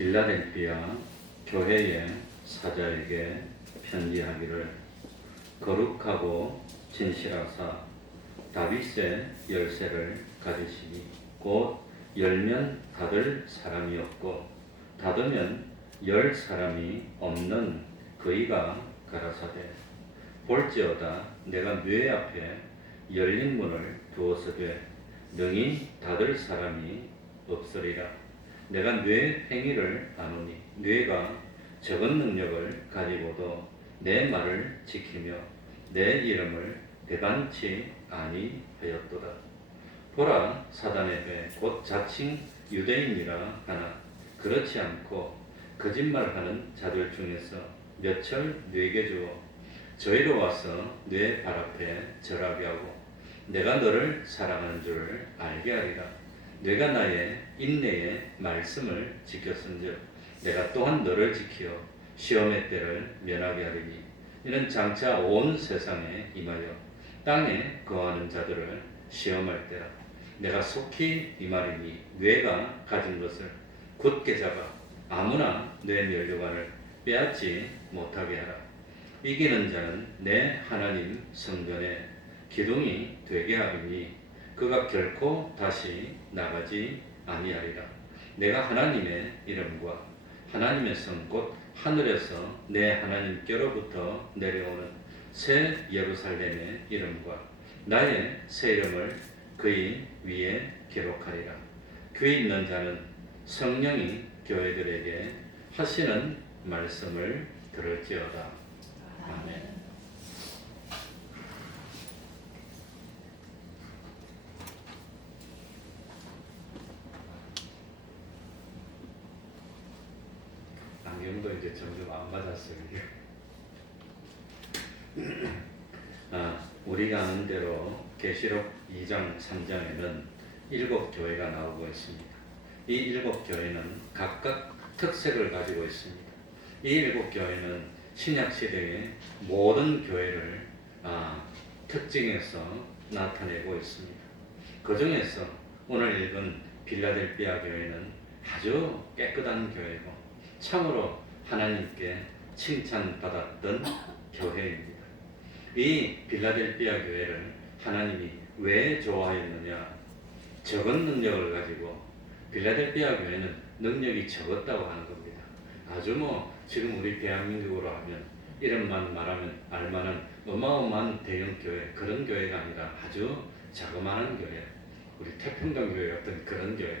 빌라델피아 교회의 사자에게 편지하기를 거룩하고 진실하사 다윗의 열쇠를 가지시니 곧 열면 닫을 사람이 없고 닫으면 열 사람이 없는 그이가 가라사대 볼지어다 내가 뇌 앞에 열린 문을 두었으되 능히 닫을 사람이 없으리라. 내가 뇌 행위를 아노니 뇌가 적은 능력을 가지고도 내 말을 지키며 내 이름을 배반치 아니하였도다. 보라 사단의 배 곧 자칭 유대인이라 하나 그렇지 않고 거짓말하는 자들 중에서 몇철 뇌게 주어 저희로 와서 뇌 발 앞에 절하게 하고 내가 너를 사랑하는 줄을 알게 하리라. 내가 나의 인내의 말씀을 지켰은즉 내가 또한 너를 지켜 시험의 때를 면하게 하리니 이는 장차 온 세상에 임하여 땅에 거하는 자들을 시험할 때라. 내가 속히 이 말이니 뇌가 가진 것을 굳게 잡아 아무나 뇌 면류관을 빼앗지 못하게 하라. 이기는 자는 내 하나님 성전에 기둥이 되게 하리니 그가 결코 다시 나가지 아니하리라. 내가 하나님의 이름과 하나님의 성 곧 하늘에서 내 하나님께로부터 내려오는 새 예루살렘의 이름과 나의 새 이름을 그의 위에 기록하리라. 귀 있는 자는 성령이 교회들에게 하시는 말씀을 들을지어다. 아멘. 안경도 이제 점점 안 맞았어요. 우리가 아는 대로 계시록 2장 3장에는 7교회가 나오고 있습니다. 이 7교회는 각각 특색을 가지고 있습니다. 이 7교회는 신약시대의 모든 교회를 특징에서 나타내고 있습니다. 그 중에서 오늘 읽은 빌라델피아 교회는 아주 깨끗한 교회고 참으로 하나님께 칭찬받았던 교회입니다. 이 빌라델피아 교회를 하나님이 왜 좋아했느냐? 적은 능력을 가지고 빌라델피아 교회는 능력이 적었다고 하는 겁니다. 아주 지금 우리 대한민국으로 하면 이름만 말하면 알만한 어마어마한 대형 교회 그런 교회가 아니라 아주 자그마한 교회, 우리 태평강 교회 같은 그런 교회,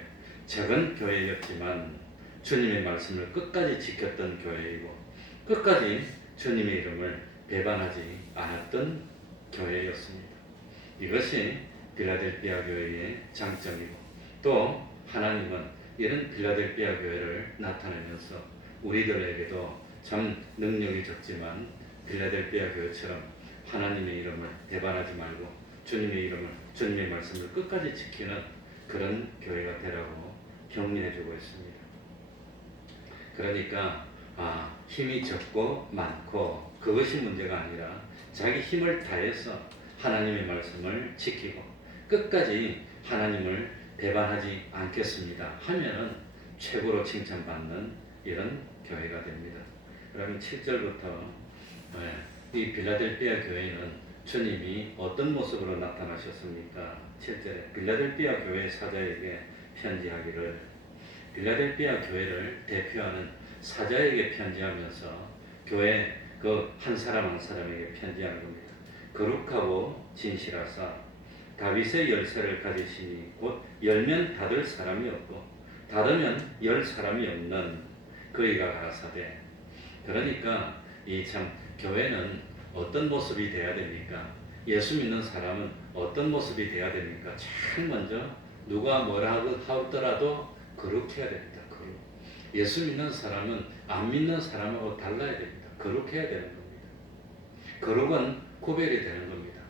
작은 교회였지만 주님의 말씀을 끝까지 지켰던 교회이고 끝까지 주님의 이름을 배반하지 않았던 교회였습니다. 이것이 빌라델피아 교회의 장점이고 또 하나님은 이런 빌라델피아 교회를 나타내면서 우리들에게도 참 능력이 적지만 빌라델피아 교회처럼 하나님의 이름을 배반하지 말고 주님의 말씀을 끝까지 지키는 그런 교회가 되라고 격려해주고 있습니다. 그러니까 힘이 적고 많고 그것이 문제가 아니라 자기 힘을 다해서 하나님의 말씀을 지키고 끝까지 하나님을 배반하지 않겠습니다 하면은 최고로 칭찬받는 이런 교회가 됩니다. 그러면 7절부터 이 빌라델피아 교회는 주님이 어떤 모습으로 나타나셨습니까? 7절에 빌라델피아 교회 사자에게 편지하기를 빌라델피아 교회를 대표하는 사자에게 편지하면서 교회 그 한 사람 한 사람에게 편지하는 겁니다. 거룩하고 진실하사 다윗의 열쇠를 가지시니 곧 열면 닫을 사람이 없고 닫으면 열 사람이 없는 그이가 가라사대. 그러니까 이 참 교회는 어떤 모습이 돼야 됩니까? 예수 믿는 사람은 어떤 모습이 돼야 됩니까? 제일 먼저 누가 뭐라 하더라도 거룩해야 됩니다. 거룩. 예수 믿는 사람은 안 믿는 사람하고 달라야 됩니다. 거룩해야 되는 겁니다. 거룩은 구별이 되는 겁니다.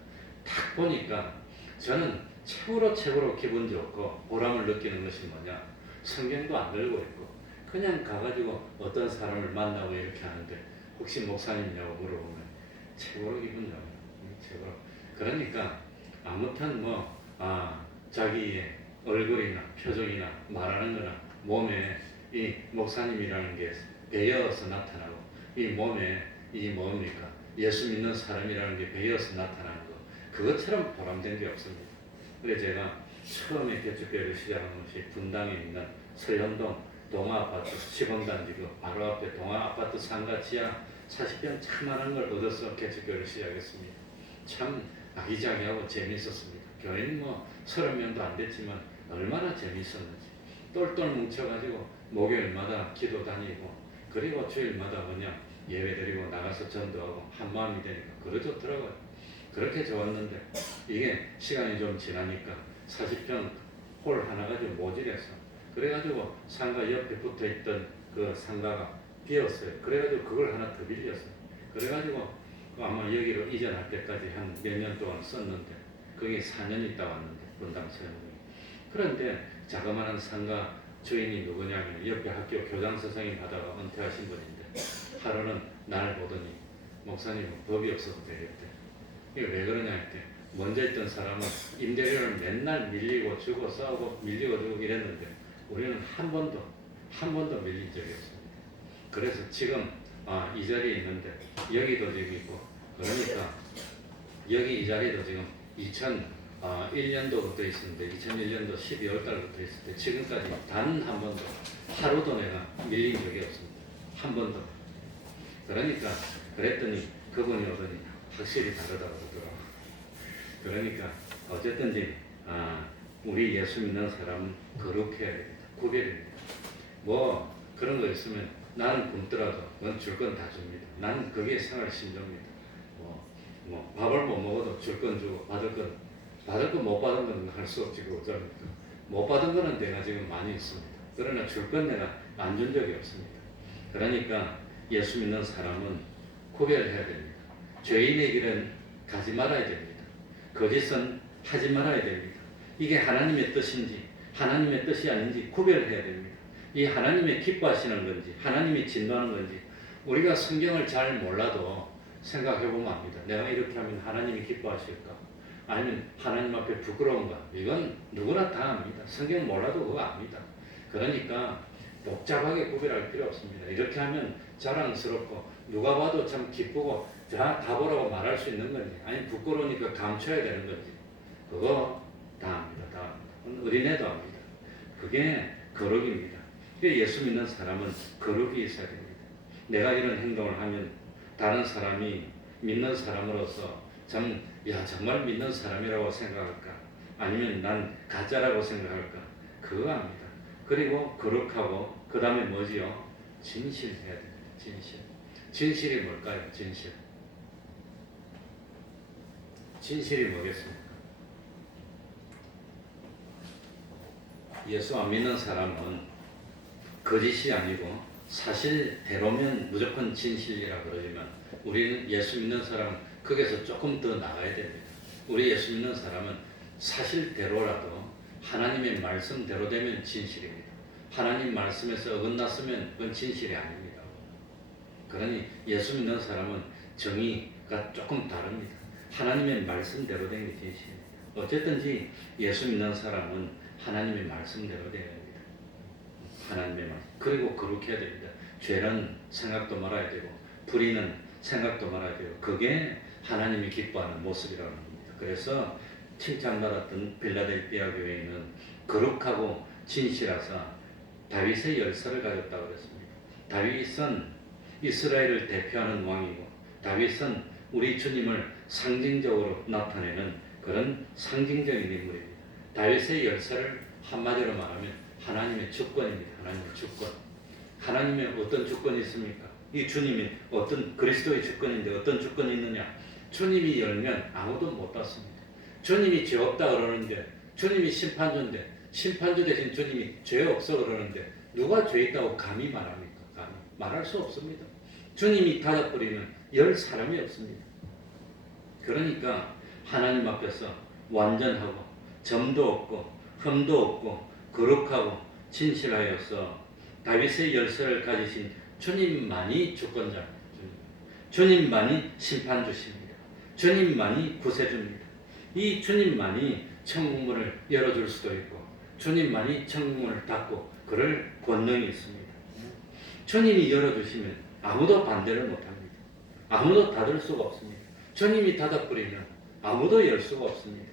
딱 보니까 저는 최고로 기분 좋고 보람을 느끼는 것이 뭐냐? 성경도 안 들고 있고 그냥 가가지고 어떤 사람을 만나고 이렇게 하는데 혹시 목사님이냐고 물어보면 최고로 기분 좋아요. 최고로. 그러니까 아무튼 자기의 얼굴이나 표정이나 말하는 거나 몸에 이 목사님이라는 게 배어서 나타나고 이 몸에 이 뭡니까? 예수 믿는 사람이라는 게 배어서 나타나는 거 그것처럼 보람된 게 없습니다. 그래서 제가 처음에 개척교회를 시작한 것이 분당에 있는 서현동 동아아파트 시범단지고 바로 앞에 동아아파트 상가 지하 40평 참만한 걸 얻어서 개척교회를 시작했습니다. 참 아기자기하고 재미있었습니다. 교회는 뭐 30명도 안 됐지만 얼마나 재미있었는지 똘똘 뭉쳐가지고 목요일마다 기도 다니고 그리고 주일마다 예배 드리고 나가서 전도하고 한마음이 되니까 그러 좋더라고요. 그렇게 좋았는데 이게 시간이 좀 지나니까 40평 홀 하나가 좀 모질해서 그래가지고 상가 옆에 붙어있던 그 상가가 비었어요. 그래가지고 그걸 하나 더 빌렸어요. 그래가지고 아마 여기로 이전할 때까지 한 몇 년 동안 썼는데 그게 4년 있다 왔는데 분당 서현동에. 그런데 자그마한 상가 주인이 누구냐면 옆에 학교 교장 선생님 하다가 은퇴하신 분인데 하루는 나를 보더니 목사님은 법이 없어도 되겠대. 이게 왜 그러냐 했대. 먼저 있던 사람은 임대료를 맨날 밀리고 주고 싸우고 밀리고 주고 이랬는데 우리는 한 번도 밀린 적이 없습니다. 그래서 지금 이 자리에 있는데 여기도 지금 있고 그러니까 여기 이 자리도 지금 2001년도부터 있었는데 2001년도 12월 달부터 있을 때 지금까지 단 한 번도 하루도 내가 밀린 적이 없습니다. 한 번도. 그러니까 그랬더니 그분이 오더니 확실히 다르다고 그러더라고요. 그러니까 어쨌든지 우리 예수 믿는 사람은 거룩해야 됩니다. 구별입니다. 뭐 그런 거 있으면 나는 굶더라도 그건 줄 건 다 줍니다. 나는 그게 생활 신조입니다. 뭐 밥을 못 먹어도 줄 건 주고 받을 건 못 받은 건 할 수 없지. 그거 어쩝니까? 못 받은 거는 내가 지금 많이 있습니다. 그러나 줄 건 내가 안 준 적이 없습니다. 그러니까 예수 믿는 사람은 구별해야 됩니다. 죄인의 길은 가지 말아야 됩니다. 거짓은 하지 말아야 됩니다. 이게 하나님의 뜻인지 하나님의 뜻이 아닌지 구별해야 됩니다. 이 하나님의 기뻐하시는 건지 하나님이 진노하는 건지 우리가 성경을 잘 몰라도 생각해보면 압니다. 내가 이렇게 하면 하나님이 기뻐하실까? 아니면 하나님 앞에 부끄러운가? 이건 누구나 다 압니다. 성경 몰라도 그거 압니다. 그러니까 복잡하게 구별할 필요 없습니다. 이렇게 하면 자랑스럽고 누가 봐도 참 기쁘고 다 보라고 말할 수 있는 건지 아니면 부끄러우니까 감춰야 되는 건지 그거 다 압니다. 다 압니다. 어린애도 압니다. 그게 거룩입니다. 예수 믿는 사람은 거룩이 있어야 됩니다. 내가 이런 행동을 하면 다른 사람이 믿는 사람으로서 정말 믿는 사람이라고 생각할까? 아니면 난 가짜라고 생각할까? 그거 압니다. 그리고 거룩하고 그 다음에 뭐지요? 진실해야 됩니다. 진실. 진실이 뭘까요? 진실. 진실이 뭐겠습니까? 예수 안 믿는 사람은 거짓이 아니고 사실대로면 무조건 진실이라 그러지만 우리는 예수 믿는 사람은 거기서 조금 더 나가야 됩니다. 우리 예수 믿는 사람은 사실대로라도 하나님의 말씀대로 되면 진실입니다. 하나님 말씀에서 어긋났으면 그건 진실이 아닙니다. 그러니 예수 믿는 사람은 정의가 조금 다릅니다. 하나님의 말씀대로 되는 게 진실입니다. 어쨌든지 예수 믿는 사람은 하나님의 말씀대로 되어야 됩니다. 하나님의 말씀. 그리고 거룩해야 됩니다. 죄는 생각도 말아야 되고 불의는 생각도 말아야 되고 그게 하나님이 기뻐하는 모습이라는 겁니다. 그래서 칭찬받았던 빌라델피아 교회는 거룩하고 진실하사 다윗의 열쇠를 가졌다고 그랬습니다. 다윗은 이스라엘을 대표하는 왕이고 다윗은 우리 주님을 상징적으로 나타내는 그런 상징적인 인물입니다. 다윗의 열쇠를 한마디로 말하면 하나님의 주권입니다. 하나님의 주권. 하나님의 어떤 주권이 있습니까? 이 주님이 어떤 그리스도의 주권인데 어떤 주권이 있느냐? 주님이 열면 아무도 못 닫습니다. 주님이 죄 없다 그러는데 주님이 심판주인데 심판주 대신 주님이 죄 없어 그러는데 누가 죄 있다고 감히 말합니까? 감히 말할 수 없습니다. 주님이 닫아버리면 열 사람이 없습니다. 그러니까 하나님 앞에서 완전하고 점도 없고 흠도 없고 거룩하고 진실하여서 다윗의 열쇠를 가지신 주님만이 주권자입니다. 주님만이 심판주십니다. 주님만이 구세주입니다. 이 주님만이 천국문을 열어줄 수도 있고 주님만이 천국문을 닫고 그럴 권능이 있습니다. 주님이 열어주시면 아무도 반대를 못합니다. 아무도 닫을 수가 없습니다. 주님이 닫아버리면 아무도 열 수가 없습니다.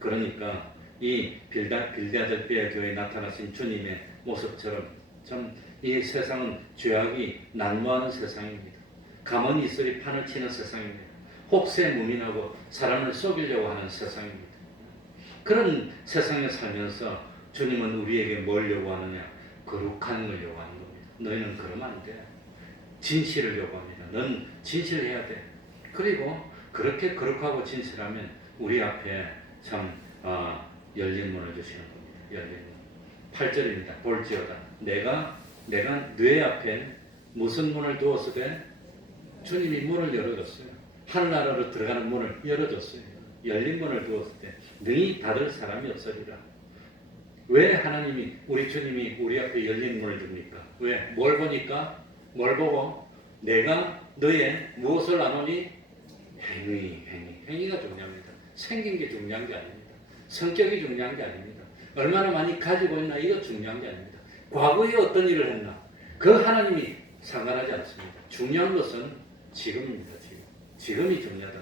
그러니까 이 빌드아델피아 교회에 나타나신 주님의 모습처럼 참 이 세상은 죄악이 난무하는 세상입니다. 가만히 있으리 판을 치는 세상입니다. 혹세무민하고 사람을 속이려고 하는 세상입니다. 그런 세상에 살면서 주님은 우리에게 뭘 요구하느냐? 거룩한 걸 요구하는 겁니다. 너희는 그러면 안 돼. 진실을 요구합니다. 넌 진실해야 돼. 그리고 그렇게 거룩하고 진실하면 우리 앞에 참 열린 문을 주시는 겁니다. 열린 문. 8절입니다. 볼지어다. 내가 뇌 앞에 무슨 문을 두었으되 주님이 문을 열어줬어요. 하늘나라로 들어가는 문을 열어줬어요. 열린 문을 두었을 때 능히 닫을 사람이 없으리라. 왜 하나님이 우리 주님이 우리 앞에 열린 문을 줍니까? 왜? 뭘 보니까? 뭘 보고? 내가 너의 무엇을 나누니? 행위가 중요합니다. 생긴 게 중요한 게 아닙니다. 성격이 중요한 게 아닙니다. 얼마나 많이 가지고 있나 이거 중요한 게 아닙니다. 과거에 어떤 일을 했나 그 하나님이 상관하지 않습니다. 중요한 것은 지금입니다. 지금이 중요하다.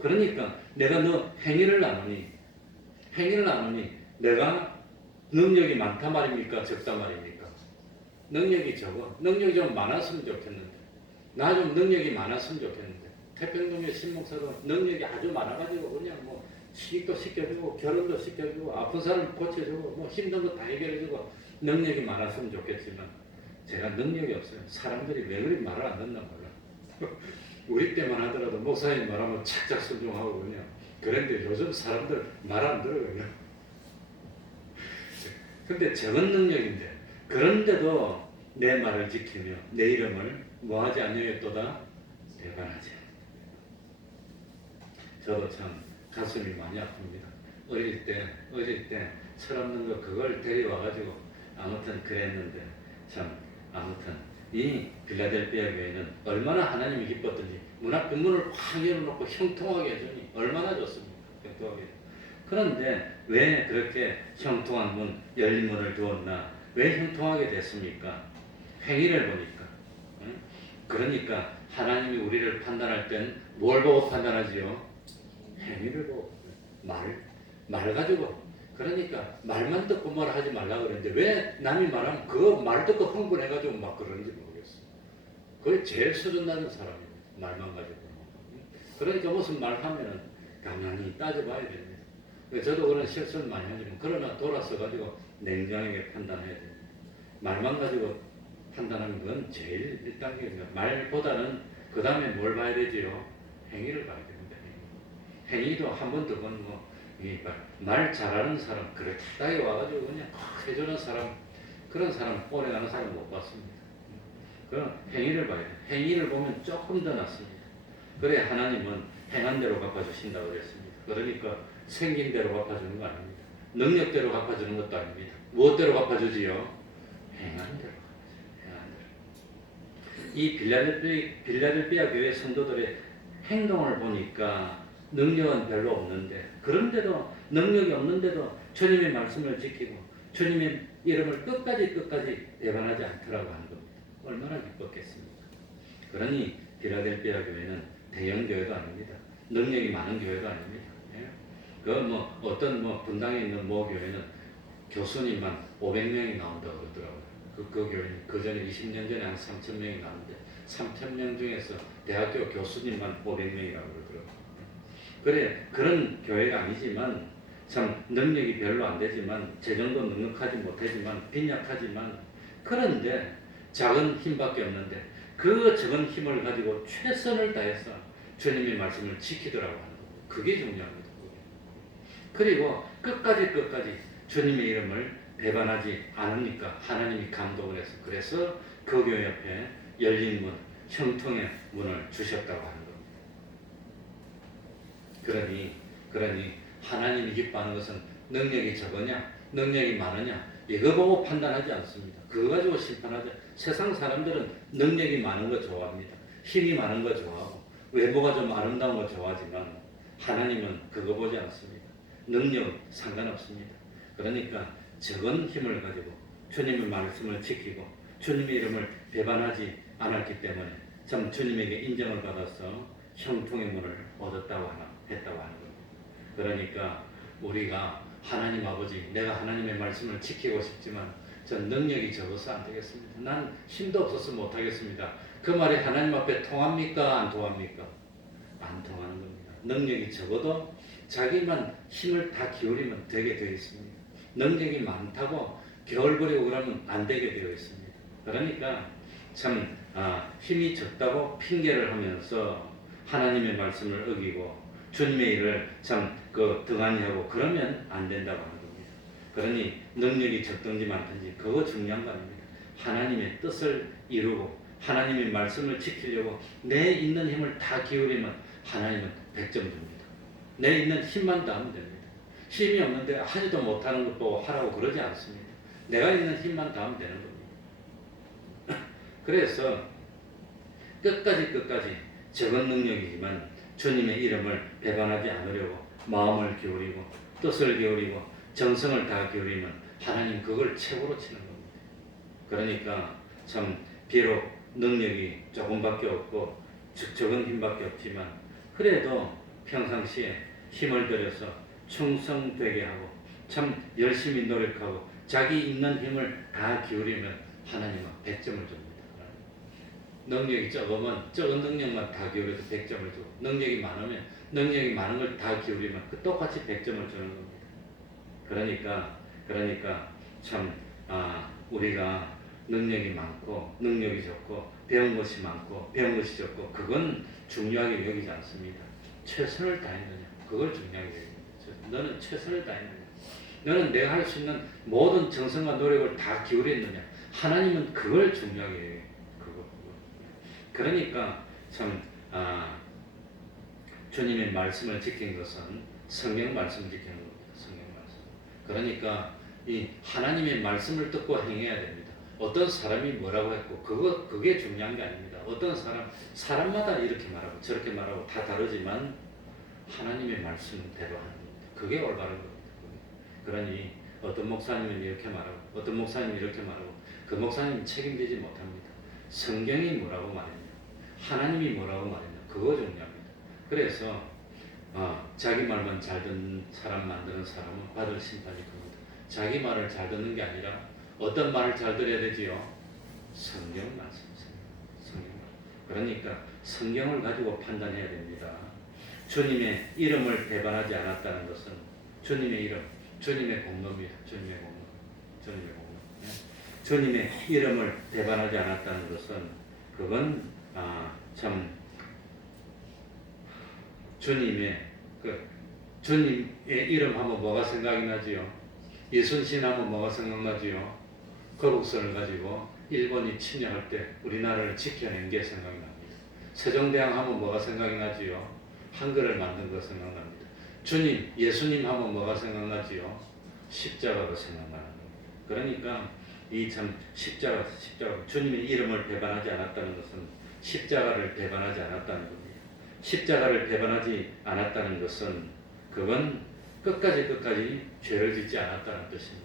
그러니까 내가 너 행위를 나누니 내가 능력이 많다 말입니까? 적다 말입니까? 능력이 적어. 능력이 좀 많았으면 좋겠는데 나 좀 능력이 많았으면 좋겠는데 태평동의 신목사도 능력이 아주 많아가지고 그냥 뭐 시집도 시켜주고 결혼도 시켜주고 아픈 사람 고쳐주고 뭐 힘든 거 다 해결해주고 능력이 많았으면 좋겠지만 제가 능력이 없어요. 사람들이 왜 그리 말을 안 듣나 몰라. 우리 때만 하더라도 목사님 말하면 착착 순종하고 그냥 그런데 요즘 사람들 말 안 들어요. 그냥. 근데 적은 능력인데 그런데도 내 말을 지키며 내 이름을 뭐하지 않냐였도다 배반하지. 저도 참 가슴이 많이 아픕니다. 어릴 때 철없는 거 그걸 데려와가지고 아무튼 그랬는데 참 아무튼 이 빌라델피아 교회는 얼마나 하나님이 기뻤던지 문 앞에 문을 확 열어놓고 형통하게 해주니 얼마나 좋습니까? 형통하게. 그런데 왜 그렇게 형통한 문, 열린 문을 두었나? 왜 형통하게 됐습니까? 행위를 보니까. 응? 그러니까 하나님이 우리를 판단할 땐 뭘 보고 판단하지요? 행위를 보고. 말 가지고. 그러니까 말만 듣고 뭘 하지 말라 그랬는데 왜 남이 말하면 그 말 듣고 흥분해가지고 막 그러는지 모르겠어. 그게 제일 수준 낮은 사람입니다. 말만 가지고. 그러니까 무슨 말 하면은 가만히 따져봐야 됩니다. 저도 그런 실수를 많이 하지만 그러나 돌아서가지고 냉정하게 판단해야 됩니다. 말만 가지고 판단하는 건 제일 1단계입니다. 말보다는 그 다음에 뭘 봐야 되지요? 행위를 봐야 됩니다. 행위도 한 번 두 번 말 잘하는 사람 그렇게 따위 와가지고 그냥 해주는 사람 그런 사람 오래 가는 사람 못 봤습니다. 그럼 행위를 봐야 돼요. 행위를 보면 조금 더 낫습니다. 그래 하나님은 행한 대로 갚아주신다고 그랬습니다. 그러니까 생긴 대로 갚아주는 거 아닙니다. 능력대로 갚아주는 것도 아닙니다. 무엇대로 갚아주지요? 행한 대로 갚아주죠. 이 빌라델피아 교회 성도들의 행동을 보니까 능력은 별로 없는데 그런데도 능력이 없는데도 주님의 말씀을 지키고 주님의 이름을 끝까지 배반하지 않더라고 하는 겁니다. 얼마나 기뻤겠습니까? 그러니 빌라델피아 교회는 대형 교회도 아닙니다. 능력이 많은 교회도 아닙니다. 그 뭐 어떤 뭐 분당에 있는 모 교회는 교수님만 500명이 나온다고 그러더라고요. 그 교회는 그 전에 20년 전에 한 3,000명이 나왔는데 3,000명 중에서 대학교 교수님만 500명이라고 그러더라고요. 그래 그런 교회가 아니지만 참 능력이 별로 안 되지만 재정도 넉넉하지 못하지만 빈약하지만 그런데 작은 힘밖에 없는데 그 적은 힘을 가지고 최선을 다해서 주님의 말씀을 지키더라고 하는 거예요. 그게 중요합니다. 그리고 끝까지 주님의 이름을 배반하지 않으니까 하나님이 감동을 해서 그래서 그 교회 옆에 열린 문, 형통의 문을 주셨다고 하는 겁니다. 그러니 하나님이 기뻐하는 것은 능력이 적으냐 능력이 많으냐 이거 보고 판단하지 않습니다. 그거 가지고 심판하지. 세상 사람들은 능력이 많은 거 좋아합니다. 힘이 많은 거 좋아하고 외모가 좀 아름다운 거 좋아하지만 하나님은 그거 보지 않습니다. 능력 상관없습니다. 그러니까 적은 힘을 가지고 주님의 말씀을 지키고 주님의 이름을 배반하지 않았기 때문에 참 주님에게 인정을 받아서 형통의 문을 했다고 하는 겁니다. 그러니까 우리가 하나님 아버지, 내가 하나님의 말씀을 지키고 싶지만 전 능력이 적어서 안 되겠습니다. 난 힘도 없어서 못 하겠습니다. 그 말이 하나님 앞에 통합니까? 안 통합니까? 안 통하는 겁니다. 능력이 적어도 자기만 힘을 다 기울이면 되게 되어 있습니다. 능력이 많다고 겨울 부리고 그러면 안 되게 되어 있습니다. 그러니까 참 힘이 적다고 핑계를 하면서 하나님의 말씀을 어기고 주님의 일을 참 등한히 하고 그러면 안 된다고 하는 겁니다. 그러니 능력이 적든지 많든지 그거 중요한 거 아닙니다. 하나님의 뜻을 이루고 하나님의 말씀을 지키려고 내 있는 힘을 다 기울이면 하나님은 100점 줍니다. 내 있는 힘만 다하면 됩니다. 힘이 없는데 하지도 못하는 것도 하라고 그러지 않습니다. 내가 있는 힘만 다하면 되는 겁니다. 그래서 끝까지 적은 능력이지만 주님의 이름을 배반하지 않으려고 마음을 기울이고 뜻을 기울이고 정성을 다 기울이면 하나님 그걸 최고로 치는 겁니다. 그러니까 참 비록 능력이 조금밖에 없고 적은 힘밖에 없지만 그래도 평상시에 힘을 들여서 충성되게 하고 참 열심히 노력하고 자기 있는 힘을 다 기울이면 하나님은 100점을 줍니다. 능력이 적으면 적은 능력만 다 기울여도 100점을 주고 능력이 많으면 능력이 많은 걸 다 기울이면 그 똑같이 100점을 주는 겁니다. 그러니까 참 우리가 능력이 많고 능력이 적고 배운 것이 많고 배운 것이 적고 그건 중요하게 여기지 않습니다. 최선을 다했느냐 그걸 중요하게 여깁니다. 너는 최선을 다했느냐 너는 내가 할 수 있는 모든 정성과 노력을 다 기울였느냐 하나님은 그걸 중요하게 여겨요. 그러니까 참 주님의 말씀을 지킨 것은 성경 말씀을 지키는 겁니다. 성경 말씀. 그러니까 이 하나님의 말씀을 듣고 행해야 됩니다. 어떤 사람이 뭐라고 했고 그게 중요한 게 아닙니다. 어떤 사람마다 이렇게 말하고 저렇게 말하고 다 다르지만 하나님의 말씀대로 하는 겁니다. 그게 올바른 겁니다. 그러니 어떤 목사님은 이렇게 말하고 어떤 목사님은 이렇게 말하고 그 목사님은 책임지지 못합니다. 성경이 뭐라고 말했냐 하나님이 뭐라고 말했냐 그거 중요합니다. 그래서 자기 말만 잘 듣는 사람 만드는 사람은 받을 심판이 큽니다. 자기 말을 잘 듣는 게 아니라 어떤 말을 잘 들어야 되지요? 성경 말씀. 성경 말씀. 그러니까 성경을 가지고 판단해야 됩니다. 주님의 이름을 배반하지 않았다는 것은 주님의 이름, 주님의 공로입니다. 주님의 공로. 주님의 이름을 배반하지 않았다는 것은 그건 참 주님의 이름 하면 뭐가 생각이 나지요? 이순신 하면 뭐가 생각나지요? 거북선을 가지고 일본이 침략할 때 우리나라를 지켜낸 게 생각이 납니다. 세종대왕 하면 뭐가 생각이 나지요? 한글을 만든 거 생각납니다. 주님, 예수님 하면 뭐가 생각나지요? 십자가가 생각나는 겁니다. 그러니까 이 참 십자가 주님의 이름을 배반하지 않았다는 것은 십자가를 배반하지 않았다는 겁니다. 십자가를 배반하지 않았다는 것은 그건 끝까지 죄를 짓지 않았다는 뜻입니다.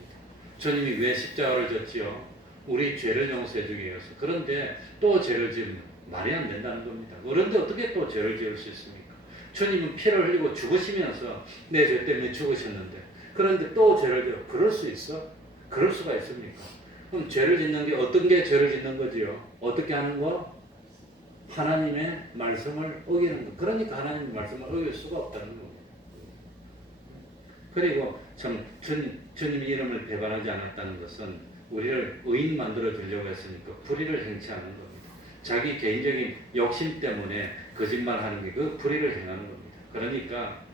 주님이 왜 십자가를 졌지요? 우리 죄를 용서해 주기 위해서. 그런데 또 죄를 지으면 말이 안 된다는 겁니다. 그런데 어떻게 또 죄를 지을 수 있습니까? 주님은 피를 흘리고 죽으시면서 내 죄 때문에 죽으셨는데 그런데 또 죄를 지어. 그럴 수 있어? 그럴 수가 있습니까? 그럼 죄를 짓는 게 어떤 게 죄를 짓는 거지요? 어떻게 하는 거? 하나님의 말씀을 어기는 것. 그러니까 하나님의 말씀을 어길 수가 없다는 겁니다. 그리고 참 주님의 이름을 배반하지 않았다는 것은 우리를 의인 만들어 주려고 했으니까 불의를 행치하는 겁니다. 자기 개인적인 욕심 때문에 거짓말하는 게 그 불의를 행하는 겁니다. 그러니까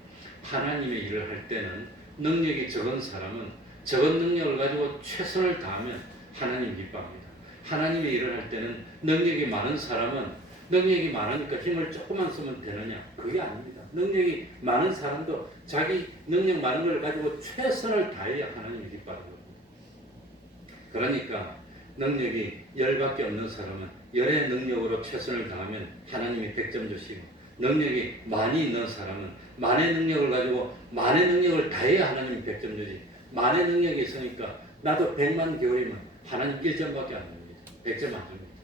하나님의 일을 할 때는 능력이 적은 사람은 적은 능력을 가지고 최선을 다하면 하나님 기뻐합니다. 하나님의 일을 할 때는 능력이 많은 사람은 능력이 많으니까 힘을 조금만 쓰면 되느냐? 그게 아닙니다. 능력이 많은 사람도 자기 능력 많은 걸 가지고 최선을 다해야 하나님이 기뻐하는 겁니다. 그러니까 능력이 10밖에 없는 사람은 10의 능력으로 최선을 다하면 하나님이 100점 주시고 능력이 많이 있는 사람은 만의 능력을 가지고 만의 능력을 다해야 하나님이 100점 주지 만의 능력이 있으니까 나도 100만 개월이면 하나님 1점밖에 안 줍니다. 100점 안 줍니다.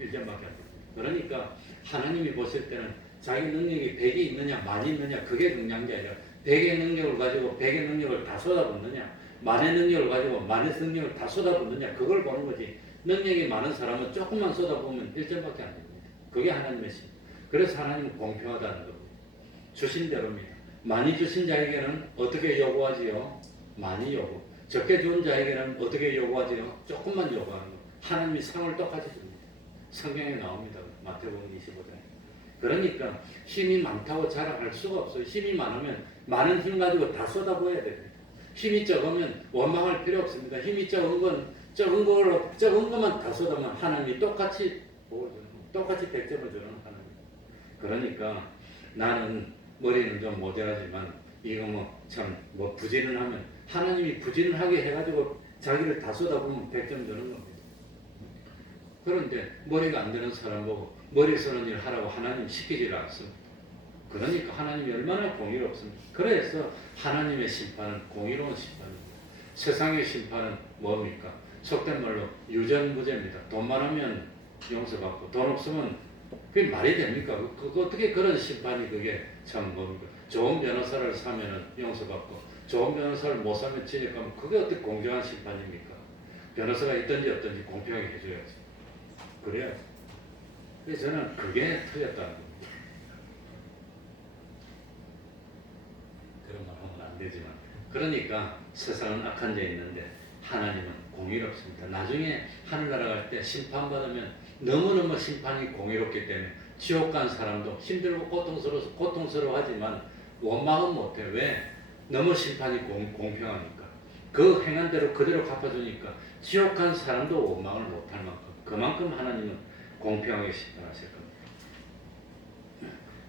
1점밖에 안 줍니다. 그러니까 하나님이 보실 때는 자기 능력이 100이 있느냐 많이 있느냐 그게 중요한 게 아니라 100의 능력을 가지고 100의 능력을 다 쏟아붓느냐 만의 능력을 가지고 만의 능력을 다 쏟아붓느냐 그걸 보는 거지. 능력이 많은 사람은 조금만 쏟아보면 1점밖에 안 됩니다. 그게 하나님의 신. 그래서 하나님은 공평하다는 겁니다. 주신 대로입니다. 많이 주신 자에게는 어떻게 요구하지요? 많이 요구. 적게 준 자에게는 어떻게 요구하지요? 조금만 요구하는 거. 하나님이 상을 똑같이 줍니다. 성경에 나옵니다. 마태복음 25장에. 그러니까 힘이 많다고 자랑할 수가 없어요. 힘이 많으면 많은 힘 가지고 다 쏟아부어야 됩니다. 힘이 적으면 원망할 필요 없습니다. 힘이 적은 건 적은 것만 다 쏟아면 하나님이 똑같이 보고 주는 똑같이 100점을 주는 하나님. 그러니까 나는 머리는 좀 모자라지만 이거 뭐 부지런하면 하나님이 부지런하게 해가지고 자기를 다 쏟아보면 100점 주는 겁니다. 그런데 머리가 안 되는 사람 보고 머리 쓰는 일 하라고 하나님 시키지를 않습니다. 그러니까 하나님이 얼마나 공의롭습니까? 그래서 하나님의 심판은 공의로운 심판입니다. 세상의 심판은 뭡니까? 속된 말로 유전무죄입니다. 돈 많으면 용서받고 돈 없으면 그게 말이 됩니까? 어떻게 그런 심판이 그게 참 뭡니까? 좋은 변호사를 사면은 용서받고 좋은 변호사를 못 사면 지니까 그게 어떻게 공정한 심판입니까? 변호사가 있든지 없든지 공평하게 해줘야지. 그래야지. 그래서 저는 그게 틀렸다는 겁니다. 그런 말 하면 안 되지만 그러니까 세상은 악한 데 있는데 하나님은 공의롭습니다. 나중에 하늘나라 갈 때 심판받으면 너무너무 심판이 공의롭기 때문에 지옥 간 사람도 힘들고 고통스러워하지만 원망은 못해. 왜? 너무 심판이 공평하니까. 그 행한 대로 그대로 갚아주니까 지옥 간 사람도 원망을 못할 만큼 그만큼 하나님은 공평하게 심판하실 겁니다.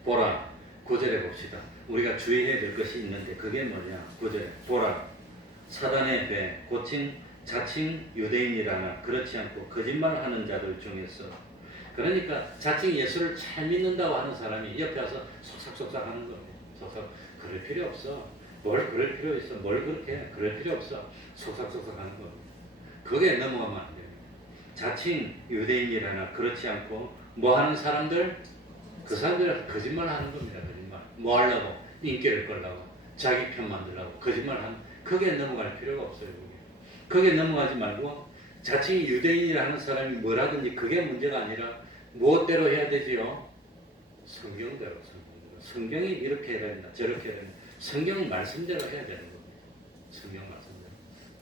보라, 9절에 봅시다. 우리가 주의해야 될 것이 있는데 그게 뭐냐? 9절에 보라, 사단의 배, 고칭 자칭 유대인이라나 그렇지 않고 거짓말하는 자들 중에서 그러니까 자칭 예수를 잘 믿는다고 하는 사람이 옆에 와서 속삭속삭 하는 거예요. 속삭 그럴 필요 없어. 뭘 그럴 필요 있어. 뭘 그렇게 해. 그럴 필요 없어. 속삭속삭 하는 겁니다. 그게 넘어가면 안 돼요. 자칭 유대인이라나 그렇지 않고 뭐 하는 사람들? 그 사람들은 거짓말 하는 겁니다. 거짓말. 뭐 하려고? 인기를 끌려고. 자기 편 만들려고. 거짓말 하는 그게 넘어갈 필요가 없어요. 그게 넘어가지 말고 자칭 유대인이라는 사람이 뭐라든지 그게 문제가 아니라 무엇대로 해야 되지요? 성경대로. 성경이 이렇게 해야 된다. 저렇게 해야 된다. 성경 말씀대로 해야 되는 겁니다. 성경 말씀대로.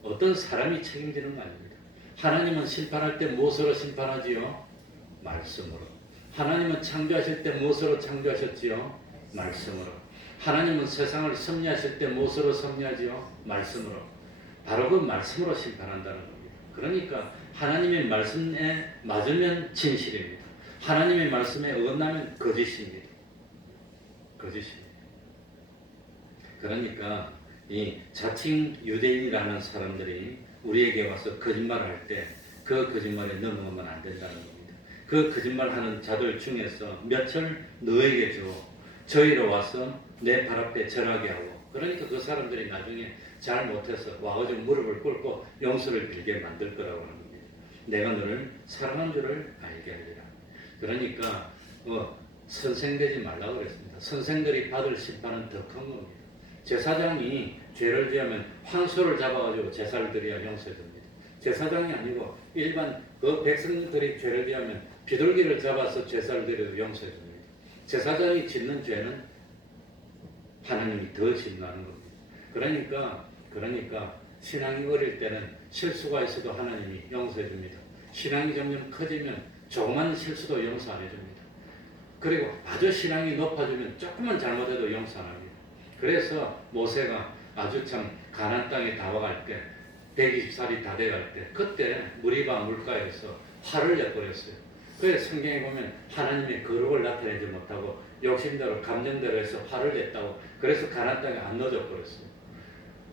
어떤 사람이 책임지는 거 아닙니다. 하나님은 심판할 때 무엇으로 심판하지요? 말씀으로. 하나님은 창조하실 때 무엇으로 창조하셨지요? 말씀으로. 하나님은 세상을 섭리하실 때 무엇으로 섭리하지요? 말씀으로. 바로 그 말씀으로 심판한다는 겁니다. 그러니까 하나님의 말씀에 맞으면 진실입니다. 하나님의 말씀에 어긋나면 거짓입니다. 거짓입니다. 그러니까 이 자칭 유대인이라는 사람들이 우리에게 와서 거짓말을 할 때 그 거짓말에 넘어가면 안 된다는 겁니다. 그 거짓말하는 자들 중에서 몇을 너에게 줘 저희로 와서 내 발 앞에 절하게 하고 그러니까 그 사람들이 나중에 잘못해서 와가지고 무릎을 꿇고 용서를 빌게 만들 거라고 하는 겁니다. 내가 너를 사랑한 줄을 알게 하리라. 그러니까 선생되지 말라고 그랬습니다. 선생들이 받을 심판은 더 큰 겁니다. 제사장이 죄를 지으면 황소를 잡아가지고 제사를 드려야 용서해 줍니다. 제사장이 아니고 일반 그 백성들이 죄를 지으면 비둘기를 잡아서 제사를 드려도 용서해 줍니다. 제사장이 짓는 죄는 하나님이 더 진노하는 겁니다. 그러니까 신앙이 어릴 때는 실수가 있어도 하나님이 용서해 줍니다. 신앙이 점점 커지면 조그만 실수도 용서 안 해줍니다. 그리고 아주 신앙이 높아지면 조금만 잘못해도 용서 안 합니다. 그래서 모세가 아주 참 가나안 땅에 다와갈 때 120살이 다 돼갈 때 그때 무리바 물가에서 화를 내버렸어요. 그래서 성경에 보면 하나님의 거룩을 나타내지 못하고 욕심대로 감정대로 해서 화를 냈다고 그래서 가나안 땅에 안 넣어져 버렸어요.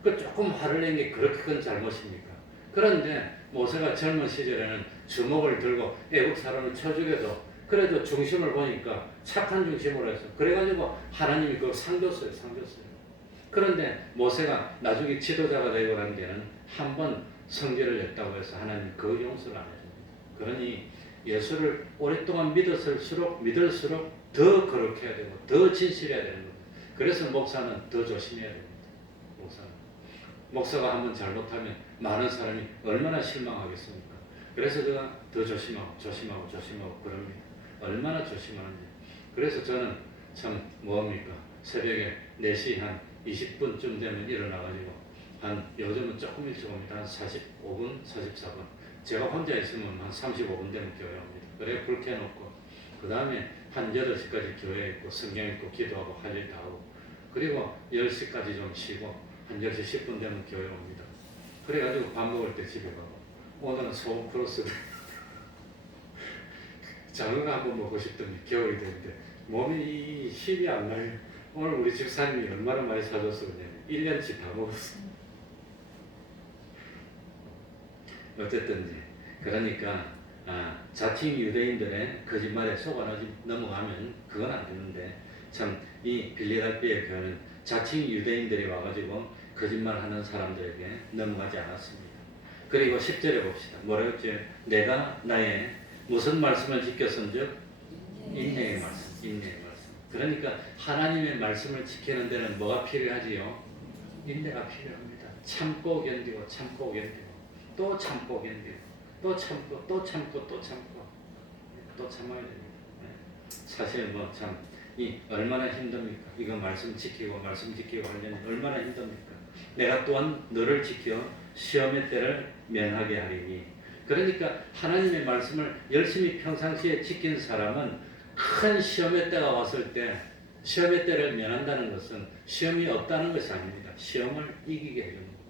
그 조금 화를 낸 게 그렇게 큰 잘못입니까? 그런데 모세가 젊은 시절에는 주먹을 들고 애국 사람을 쳐 죽여도 그래도 중심을 보니까 착한 중심으로 해서 그래가지고 하나님이 그걸 상 줬어요. 그런데 모세가 나중에 지도자가 되고 난 뒤에는 한 번 성질을 냈다고 해서 하나님 그 용서를 안 해줍니다. 그러니 예수를 오랫동안 믿을수록 더 거룩해야 되고 더 진실해야 되는 겁니다. 그래서 목사는 더 조심해야 됩니다. 목사가 한번 잘못하면 많은 사람이 얼마나 실망하겠습니까? 그래서 제가 더 조심하고 그럽니다. 얼마나 조심하는지. 그래서 저는 참 뭐합니까? 새벽에 4시 한 20분쯤 되면 일어나가지고 요즘은 조금 일찍 옵니다. 한 45분, 44분. 제가 혼자 있으면 한 35분 되면 교회 옵니다. 그래 불 켜놓고 그 다음에 한 8시까지 교회에 있고 성경 읽고 기도하고 할 일 다 하고 그리고 10시까지 좀 쉬고 한 10시 10분 되면 교회 옵니다. 그래가지고 밥 먹을 때 집에 가고 오늘은 소금 크로스 장어가 한번 먹고 싶더니 겨울이 되는데 몸이 힘이 안 나요. 오늘 우리 집사님이 얼마나 많이 사줬어 그냥 1년치 다 먹었어. 어쨌든지 그러니까 자칭 유대인들의 거짓말에 속아 넘어가면 그건 안 되는데 참 이 빌리달비의 교회는 자칭 유대인들이 와가지고 거짓말하는 사람들에게 넘어가지 않았습니다. 그리고 10절에 봅시다. 뭐라고 했지? 내가 나의 무슨 말씀을 지켰은즉 인내의 말씀. 그러니까 하나님의 말씀을 지키는 데는 뭐가 필요하지요? 인내가 필요합니다. 참고 견디고 또 참고 견디고 또 참아야 됩니다. 사실 뭐 참 얼마나 힘듭니까? 이거 말씀 지키고 하려면 얼마나 힘듭니까? 내가 또한 너를 지켜 시험의 때를 면하게 하리니. 그러니까 하나님의 말씀을 열심히 평상시에 지킨 사람은 큰 시험의 때가 왔을 때 시험의 때를 면한다는 것은 시험이 없다는 것이 아닙니다. 시험을 이기게 해주는 겁니다.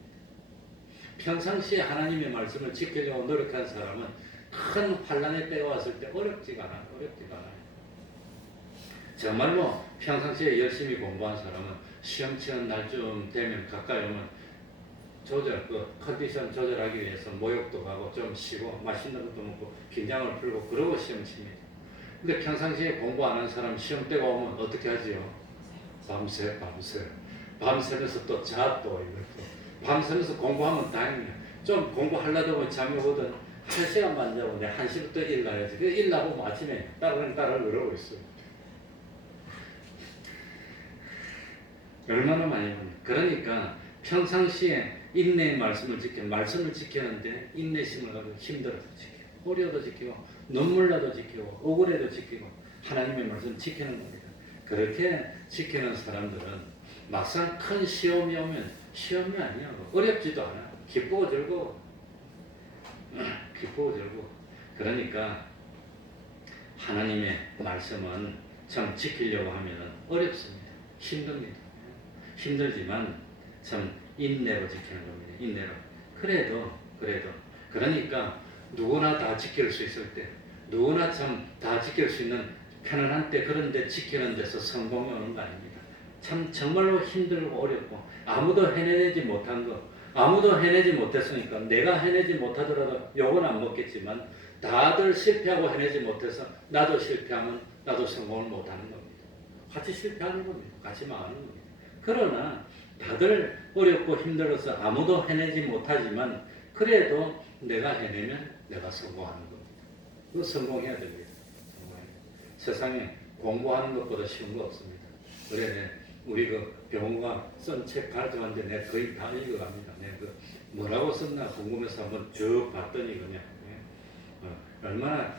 평상시에 하나님의 말씀을 지키려고 노력한 사람은 큰 환난의 때가 왔을 때 어렵지가 않아요. 정말로 평상시에 열심히 공부한 사람은 시험 치는 날쯤 되면 가까이 오면 컨디션 조절하기 위해서 목욕도 가고 좀 쉬고 맛있는 것도 먹고 긴장을 풀고 그러고 시험 칩니다. 근데 평상시에 공부 안 하는 사람 시험 때가 오면 어떻게 하지요? 밤새면서 또 밤새면서 공부하면 다행이야. 좀 공부하려다 보면 잠이 오거든. 1시간만 자고 내 1시부터 일 나야지. 그 일 나고 아침에 딸을 그러고 있어요. 얼마나 많이 합니까? 그러니까 평상시에 인내의 말씀을 지키는데 인내심을 가지고 힘들어도 지키고 어려워도 지키고 눈물 나도 지키고 억울해도 지키고 하나님의 말씀 지키는 겁니다. 그렇게 지키는 사람들은 막상 큰 시험이 오면 시험이 아니야. 어렵지도 않아. 기쁘고 즐거워. 그러니까 하나님의 말씀은 참 지키려고 하면 어렵습니다. 힘들지만 참 인내로 지키는 겁니다. 인내로. 그래도 그러니까 누구나 다 지킬 수 있을 때 누구나 참 다 지킬 수 있는 편안한 때 그런데 지키는 데서 성공이 오는 거 아닙니다. 참 정말로 힘들고 어렵고 아무도 해내지 못했으니까 내가 해내지 못하더라도 욕은 안 먹겠지만 다들 실패하고 해내지 못해서 나도 실패하면 나도 성공을 못하는 겁니다. 같이 실패하는 겁니다. 같이 망하는 겁니다. 그러나 다들 어렵고 힘들어서 아무도 해내지 못하지만 그래도 내가 해내면 내가 성공하는 겁니다. 그거 성공해야 됩니다. 세상에 공부하는 것보다 쉬운 거 없습니다. 그래 우리 병원과 쓴 책 가져왔는데 내가 거의 다 읽어갑니다. 내가 뭐라고 썼나 궁금해서 한번 쭉 봤더니 그냥 얼마나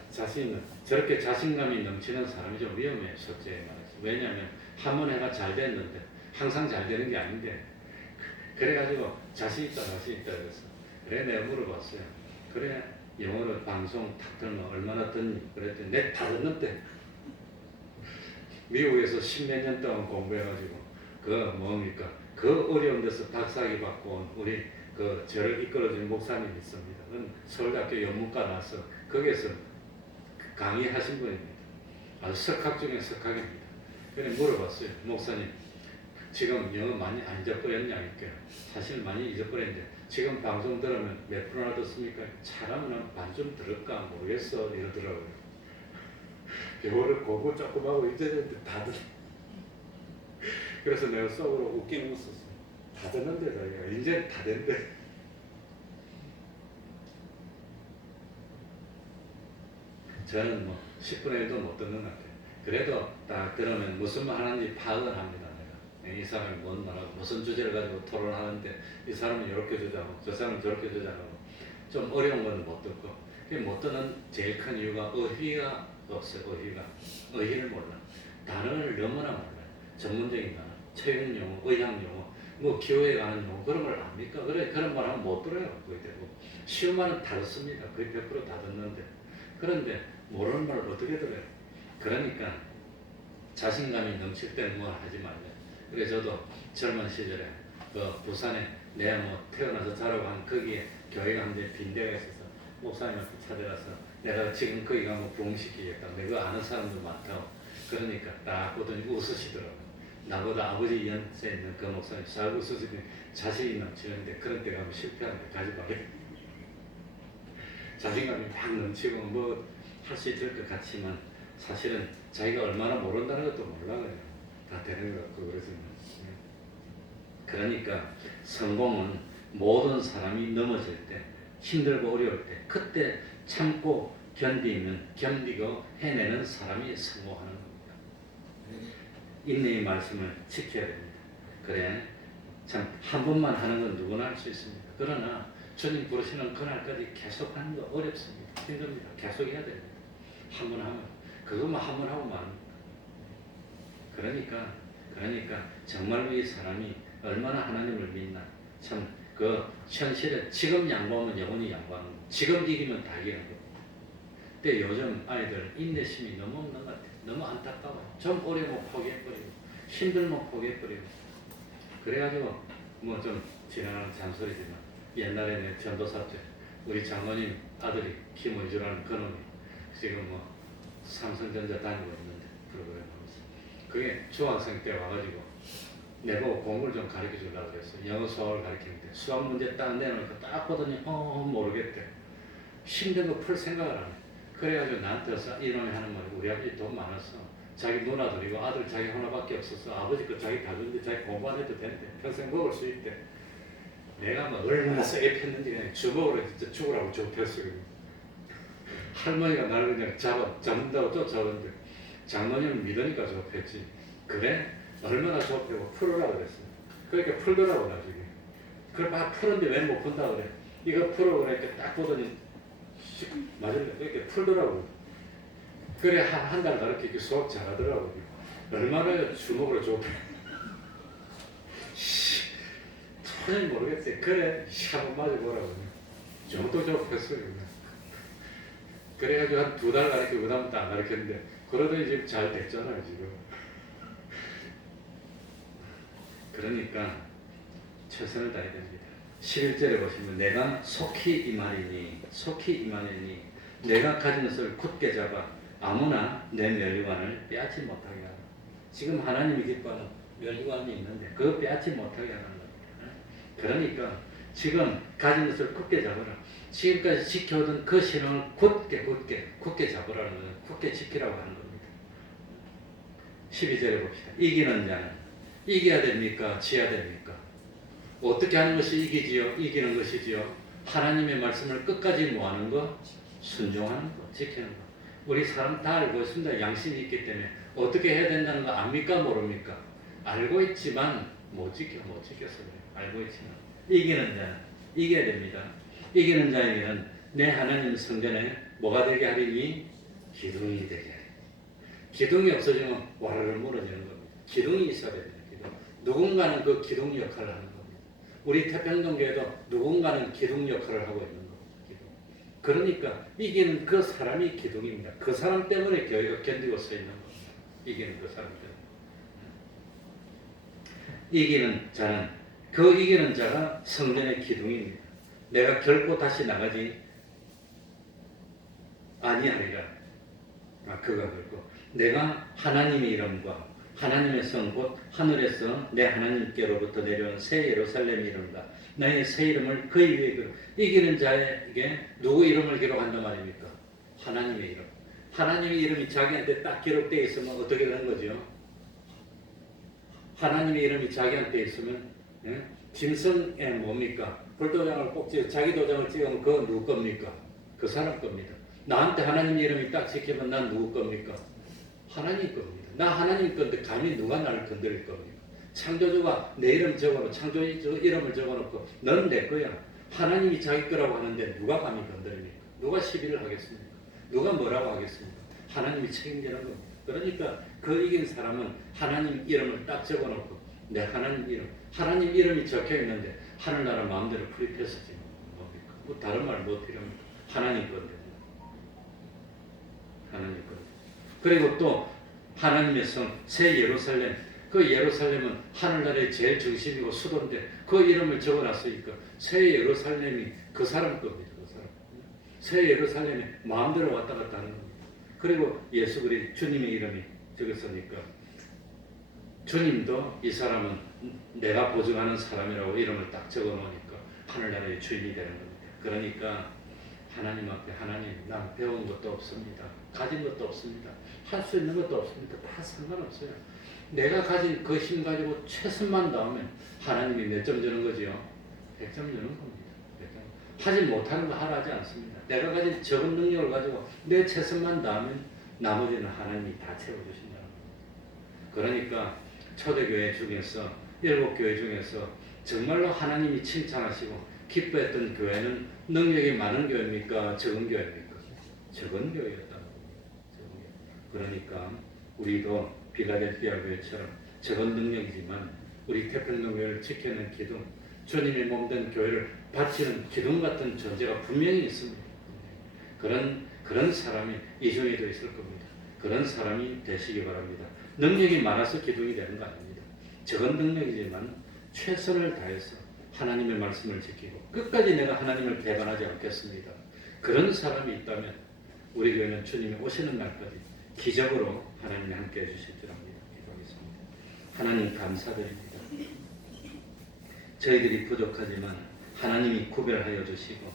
저렇게 자신감이 넘치는 사람이 좀 위험해요. 솔직히 말해서. 왜냐하면 한 번 해가 잘 됐는데 항상 잘 되는 게 아닌데 그래가지고 자신 있다 그래서 그래 내가 물어봤어요. 그래 영어로 방송 탁 들면 얼마나 듣니? 그랬더니 내 다 듣는데 미국에서 10몇 년 동안 공부해가지고 그 어려운 데서 박사학위 받고 온 우리 저를 이끌어준 목사님이 있습니다. 서울대학교 연문과 나서 거기에서 강의하신 분입니다. 아주 석학 중에 석학입니다. 그래 물어봤어요. 목사님 지금 영어 많이 안 잊어버렸냐 이렇게. 사실 많이 잊어버렸는데 지금 방송 들으면 몇 프로나 듣습니까? 차라면 반쯤 들을까 모르겠어 이러더라고요. 영어를 공부 조금 하고 잊어졌는데 다 듣. 그래서 내가 속으로 웃긴 웃었어. 다 듣는데 자기가 이제 다 된대. 저는 뭐 10분의 1도 못 듣는 것 같아요. 그래도 딱 들으면 무슨 말 하는지 파악은 합니다. 내가. 이 사람이 뭔 말하고 무슨 주제를 가지고 토론하는데 이 사람은 이렇게 주장하고 저 사람은 저렇게 주장하고 좀 어려운 건 못 듣고 못 듣는 제일 큰 이유가 어휘가 없어요. 어휘를 몰라. 단어를 너무나 몰라요. 전문적인 단어, 체육 용어, 의학 용어, 뭐 기호에 가는 용어 그런 걸 압니까? 그래 그런 말 하면 못 들어요. 거의 대부분. 쉬운 말은 다 듣습니다. 거의 100%다 듣는데 그런데 모르는 말을 어떻게 들어요? 그러니까 자신감이 넘칠 때는 뭐 하지 말래. 그래 저도 젊은 시절에 그 부산에 내가 뭐 태어나서 자라고 한 거기에 교회가 한 대 빈대가 있어서 목사님한테 찾아가서 내가 지금 거기 가면 부흥시키겠다. 내가 아는 사람도 많다고. 그러니까 딱 보더니 웃으시더라고. 나보다 아버지 연세 있는 그 목사님 잘 웃으시더니 자신이 넘치는데 그런 데 가면 실패하는데 가지 말아요. 자신감이 막 넘치고 뭐 할 수 있을 것 같지만 사실은 자기가 얼마나 모른다는 것도 몰라 그래요. 다 되는 것 같고 그래서 그러니까 성공은 모든 사람이 넘어질 때 힘들고 어려울 때 그때 참고 견디고 해내는 사람이 성공하는 겁니다. 인내의 말씀을 지켜야 됩니다. 그래 참 한 번만 하는 건 누구나 할 수 있습니다. 그러나 주님 부르시는 그날까지 계속 하는 거 어렵습니다. 힘듭니다. 계속 해야 됩니다. 한 번 하면 그것만 한 번 하고 마는 그러니까 정말로 이 사람이 얼마나 하나님을 믿나 참 그 현실에 지금 양보하면 영원히 양보하는 거 지금 이기면 다 이기는 거 근데 요즘 아이들 인내심이 너무 없는 것 같아요. 너무 안타까워요. 좀 어려우면 포기해버리고 힘들면 포기해버리고 그래가지고 뭐 좀 지나가는 잔소리지만 옛날에 내 전도사 때 우리 장모님 아들이 김의주라는 그놈이 지금 뭐 삼성전자 다니고 있는데 프로그램 하면서 그게 중학생 때 와가지고 내보고 공부를 좀 가르쳐 주려고 그랬어요. 영어 수학을 가르치는데 수학 문제 딱 내놓으니까 딱 보더니 모르겠대. 힘든 거 풀 생각을 안 해. 그래가지고 나한테 와서 이놈이 하는 말이 우리 아버지 돈 많았어. 자기 누나들이고 아들 자기 하나밖에 없었어. 아버지 거 자기 다 줬는데 자기 공부 안 해도 된대. 평생 먹을 수 있대. 내가 뭐 얼마나 세게 폈는지 그냥 주먹으로 진짜 죽으라고 좁혔어요. 할머니가 나를 그냥 잡는다고 쫓아오는데 장모님을 믿으니까 좁혔지. 그래? 얼마나 좁히고 풀으라고 그랬어. 그러니까 풀더라고 나중에. 그걸 막 푸는데 왜 못 푼다 그래. 이거 풀어 그러니까 딱 보더니 맞을래. 그렇게 풀더라고. 그래 한 달 가르치기 수학 잘하더라고. 얼마나 주먹으로 좁혀. 전혀 모르겠어요. 그래 한번 맞아보라고. 좀더 좁혔어요. 그래가지고 한 2달 가르치고 그 다음부터 안 가르쳤는데 그러더니 지금 잘 됐잖아요 지금. 그러니까 최선을 다해야 됩니다. 11절에 보시면 내가 속히 임하리니 내가 가진 것을 굳게 잡아 아무나 내 멸류관을 빼앗지 못하게 하라. 지금 하나님이 기뻐하는 멸류관이 있는데 그거 빼앗지 못하게 하는 겁니다. 그러니까 지금 가진 것을 굳게 잡아라. 지금까지 지켜오던 그 신앙을 굳게 잡으라는 거예요. 굳게 지키라고 하는 겁니다. 12절에 봅시다. 이기는 자는 이겨야 됩니까? 지어야 됩니까? 어떻게 하는 것이 이기는 것이지요? 하나님의 말씀을 끝까지 뭐하는 거? 순종하는 거, 지키는 거. 우리 사람 다 알고 있습니다. 양심이 있기 때문에 어떻게 해야 된다는 거 압니까? 모릅니까? 알고 있지만 못 지켜서 그래요. 알고 있지만 이기는 자는 이겨야 됩니다. 이기는 자에게는 내 하나님 성전에 뭐가 되게 하리니? 기둥이 되게 하리. 기둥이 없어지면 와르르 무너지는 겁니다. 기둥이 있어야 됩니다. 누군가는 그 기둥 역할을 하는 겁니다. 우리 태평동교회도 누군가는 기둥 역할을 하고 있는 겁니다. 기둥. 그러니까 이기는 그 사람이 기둥입니다. 그 사람 때문에 교회가 견디고 서 있는 겁니다. 이기는 그 사람 때문에. 이기는 자가 성전의 기둥입니다. 내가 결코 다시 나가지 아니하리라. 그가 결코 내가 하나님의 이름과 하나님의 성 곧 하늘에서 내 하나님께로부터 내려온 새 예루살렘 이름과 나의 새 이름을 그의 위에 이기는 자에게 누구 이름을 기록한단 말입니까? 하나님의 이름. 하나님의 이름이 자기한테 딱 기록되어 있으면 어떻게 되는 거죠? 하나님의 이름이 자기한테 있으면 짐승에 뭡니까? 불도장을 꼭 찍어 자기 도장을 찍으면 그건 누구 겁니까? 그 사람 겁니다. 나한테 하나님 이름이 딱 찍히면 난 누구 겁니까? 하나님 겁니다. 나 하나님 건데 감히 누가 나를 건드릴 겁니까? 창조주가 내 이름 적어놓고 창조주 이름을 적어놓고 넌 내 거야. 하나님이 자기 거라고 하는데 누가 감히 건드립니까? 누가 시비를 하겠습니까? 누가 뭐라고 하겠습니까? 하나님이 책임지는 겁니다. 그러니까 그 이긴 사람은 하나님 이름을 딱 적어놓고 내 하나님 이름이 적혀 있는데 하늘나라 마음대로 프리패스지 뭡니까? 뭐 다른 말 뭐 필요합니까? 하나님 건데. 하나님 건데. 그리고 또 하나님의 성 새 예루살렘, 그 예루살렘은 하늘나라의 제일 중심이고 수도인데 그 이름을 적어놨으니까 새 예루살렘이 그 사람 겁니다. 그 사람. 새 예루살렘이 마음대로 왔다 갔다 하는 겁니다. 그리고 예수 그리스도 주님의 이름이 적었으니까 주님도 이 사람은 내가 보증하는 사람이라고 이름을 딱 적어놓으니까 하늘나라의 주인이 되는 겁니다. 그러니까 하나님 앞에 하나님 난 배운 것도 없습니다. 가진 것도 없습니다. 할 수 있는 것도 없습니다. 다 상관없어요. 내가 가진 그 힘 가지고 최선만 다하면 하나님이 몇 점 주는 거지요? 100점 주는 겁니다. 100점. 하지 못하는 거 하라 하지 않습니다. 내가 가진 적은 능력을 가지고 내 최선만 다하면 나머지는 하나님이 다 채워주신다는 겁니다. 그러니까 초대교회 중에서 7교회 중에서 정말로 하나님이 칭찬하시고 기뻐했던 교회는 능력이 많은 교회입니까? 적은 교회입니까? 적은 교회였다는 겁니다. 그러니까 우리도 빌라델피아 교회처럼 적은 능력이지만 우리 태평양교회를 지켜낸 기둥, 주님이 몸된 교회를 바치는 기둥 같은 존재가 분명히 있습니다. 그런 사람이 이 중에도 있을 겁니다. 그런 사람이 되시기 바랍니다. 능력이 많아서 기둥이 되는 거 아닙니다. 적은 능력이지만 최선을 다해서 하나님의 말씀을 지키고 끝까지 내가 하나님을 배반하지 않겠습니다. 그런 사람이 있다면 우리 교회는 주님이 오시는 날까지 기적으로 하나님이 함께 해주실 줄 압니다. 기도하겠습니다. 하나님 감사드립니다. 저희들이 부족하지만 하나님이 구별하여 주시고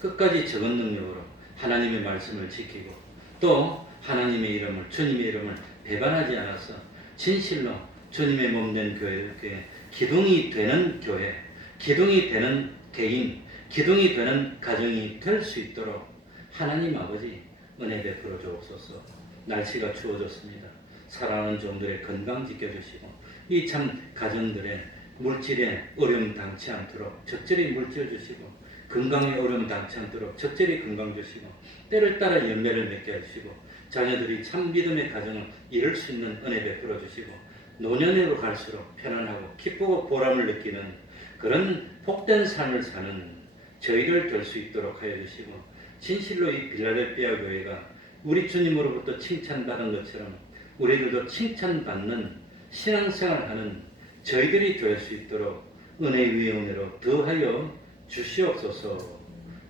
끝까지 적은 능력으로 하나님의 말씀을 지키고 또 하나님의 이름을 주님의 이름을 배반하지 않아서 진실로 주님의 몸된 교회에 기둥이 되는 교회, 기둥이 되는 개인, 기둥이 되는 가정이 될 수 있도록 하나님 아버지 은혜 베풀어 주옵소서. 날씨가 추워졌습니다. 사랑하는 종들의 건강 지켜주시고 이 참 가정들의 물질에 어려움 당치 않도록 적절히 물질 주시고 건강에 어려움 당치 않도록 적절히 건강 주시고 때를 따라 열매를 맺게 하시고 자녀들이 참 믿음의 가정을 이룰 수 있는 은혜 베풀어 주시고 노년으로 갈수록 편안하고 기쁘고 보람을 느끼는 그런 복된 삶을 사는 저희를 될 수 있도록 하여 주시고 진실로 이 빌라델피아 교회가 우리 주님으로부터 칭찬받은 것처럼 우리들도 칭찬받는 신앙생활하는 저희들이 될 수 있도록 은혜 위에 은혜로 더하여 주시옵소서.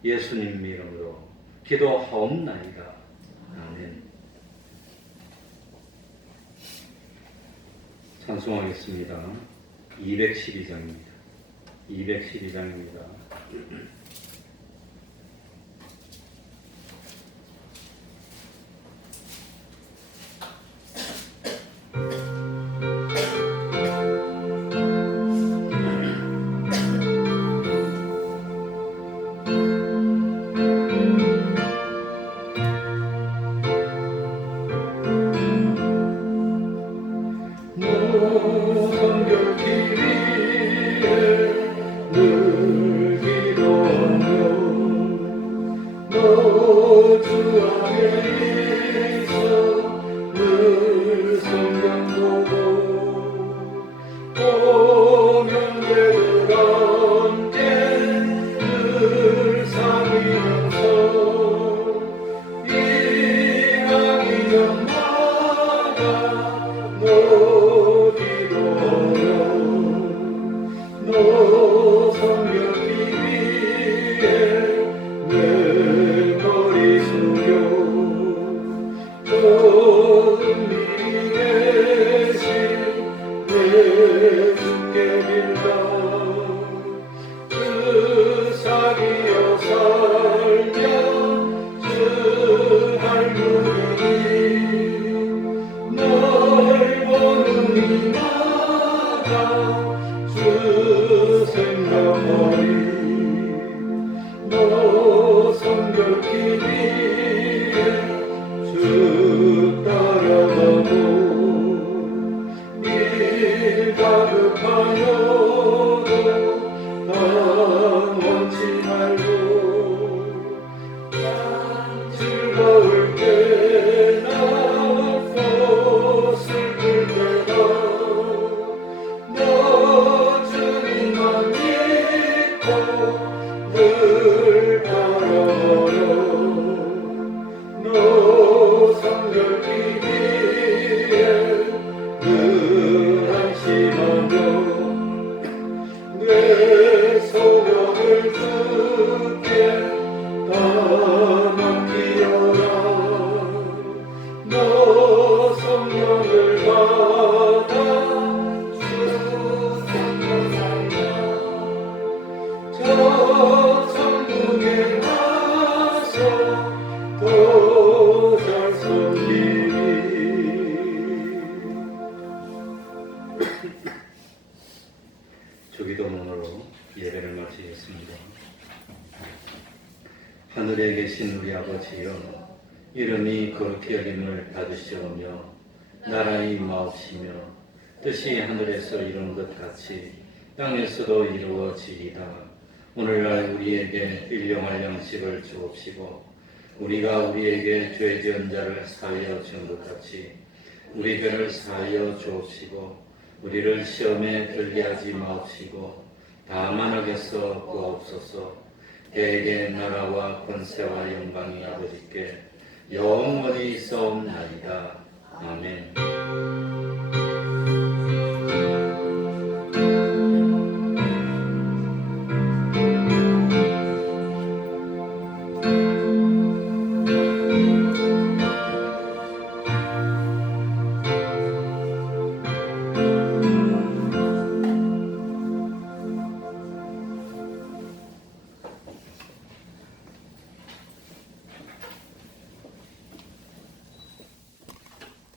예수님 이름으로 기도하옵나이다. 아멘. 찬송하겠습니다. 212장입니다. 212장입니다. 모든 결기 위에 늘 기도 열기 위해 늘 안심하며 내 소원을 주께 다 맡기어라. 너 성령을 받아 주 생명하며 저 천국에 가서 더 잘 섬기리. 주기도문으로 예배를 마치겠습니다. 하늘에 계신 우리 아버지여, 이름이 거룩히 여김을 받으시오며 나라의 임하옵시며 뜻이 하늘에서 이룬 것 같이 땅에서도 이루어지이다. 오늘날 우리에게 일용할 양식을 주옵시고 우리가 우리에게 죄 지은 자를 사하여 준 것 같이 우리 죄를 사하여 주옵시고 우리를 시험에 들게 하지 마옵시고 다만 악에서 구하옵소서. 대개 나라와 권세와 영광이 아버지께 영원히 있사옵나이다. 아멘.